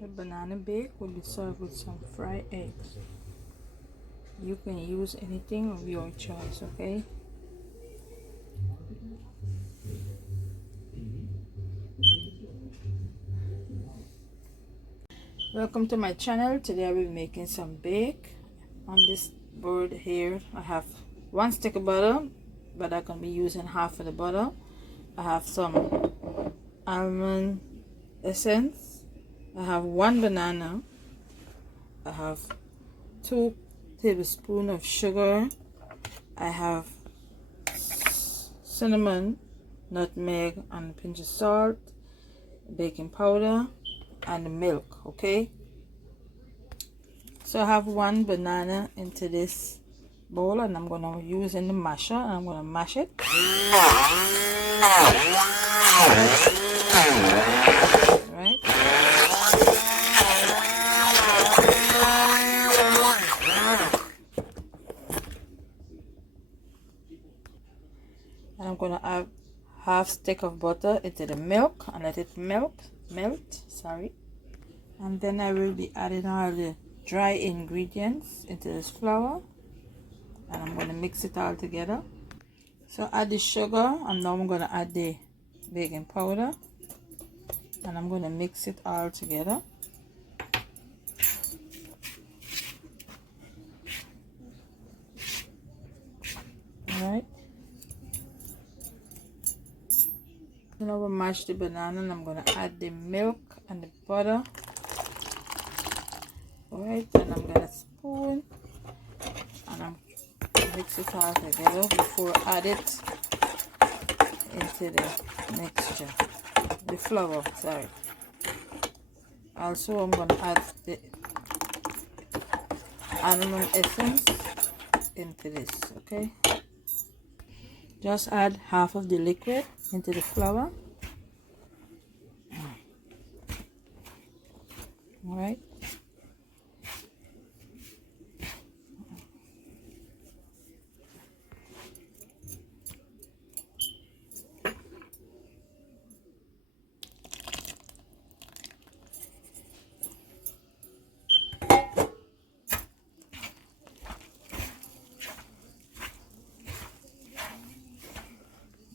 The banana bake will be served with some fried eggs. You can use anything of your choice, okay? Welcome to my channel. Today I will be making some bake. On this board here I have 1 stick of butter, but I can be using half of the butter. I have some almond essence. I have 1 banana. I have 2 tablespoons of sugar. I have cinnamon, nutmeg, and a pinch of salt, baking powder, and milk. Okay, so I have 1 banana into this bowl, and I'm gonna use in the masher, and I'm gonna mash it. Right. And I'm gonna add half stick of butter into the milk and let it melt. Sorry. And then I will be adding all the dry ingredients into this flour, and I'm going to mix it all together. So add the sugar, and now I'm going to add the baking powder, and I'm going to mix it all together. Alright, now we'll mash the banana, and I'm going to add the milk and the butter. Alright, and I'm going to spoon, and I'm mix it all together before I add it into the mixture, the flour, sorry. Also I'm going to add the almond essence into this. Okay, just add half of the liquid into the flour. All right,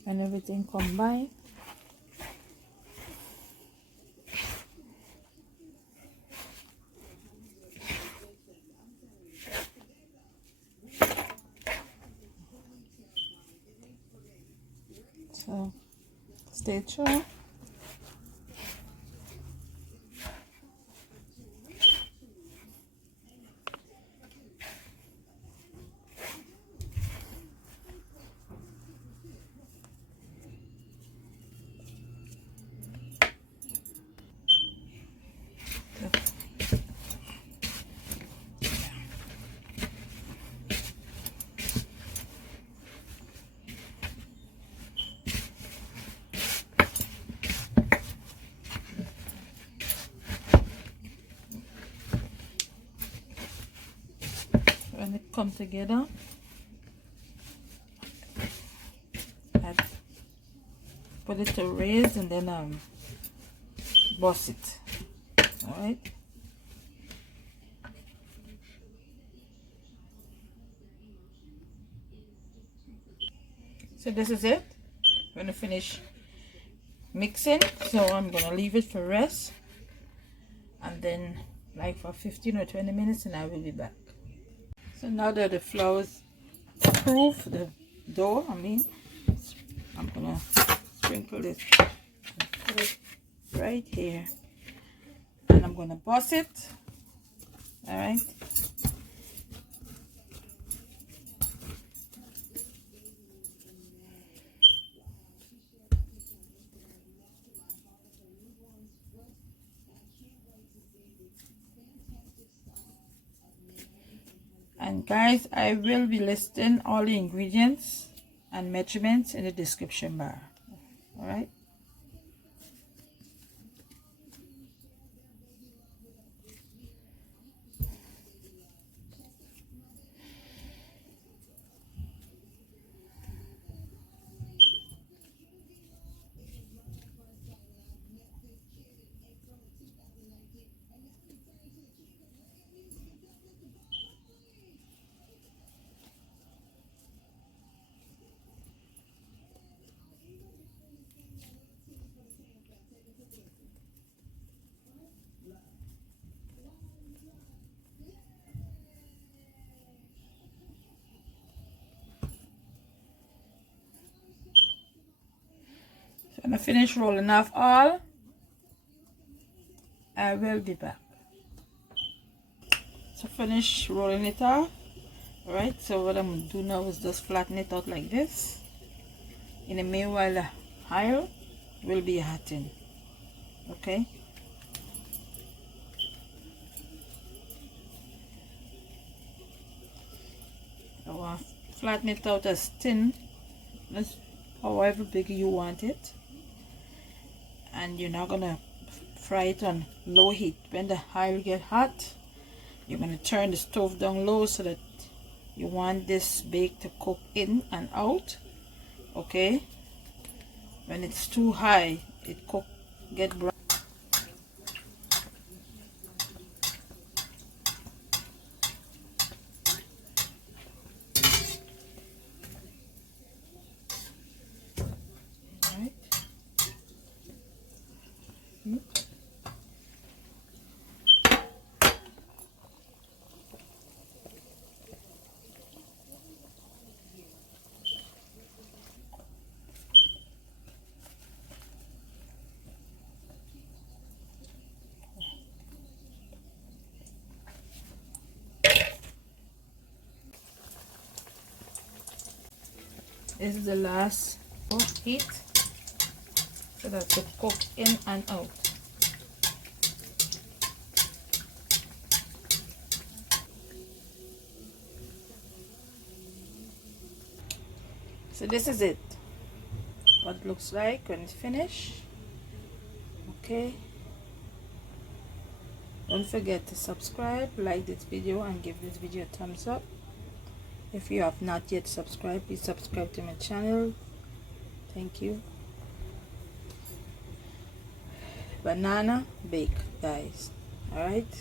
and everything combined. So stay tuned. When it come together, I put it to raise, and then bust it. All right. So this is it. I'm gonna finish mixing, so I'm gonna leave it for rest, and then like for 15 or 20 minutes, and I will be back. So now that the flour is proof, the dough, I'm gonna sprinkle it right here, and I'm gonna bust it. All right. And guys, I will be listing all the ingredients and measurements in the description bar. All right. When I finish rolling off all, I will be back. So finish rolling it off. Alright, so what I'm going to do now is just flatten it out like this. In the meanwhile, the oil will be hotting. Okay. I want to flatten it out as thin as however big you want it. And you're not going to fry it on low heat. When the oil get hot, you're going to turn the stove down low so that you want this bake to cook in and out. Okay. When it's too high, it get brown. Right. This is the last heat, so that it cook in and out. So this is it, what it looks like when it's finished. Okay, don't forget to subscribe, like this video, and give this video a thumbs up. If you have not yet subscribed, please subscribe to my channel. Thank you. Banana bake, guys. All right.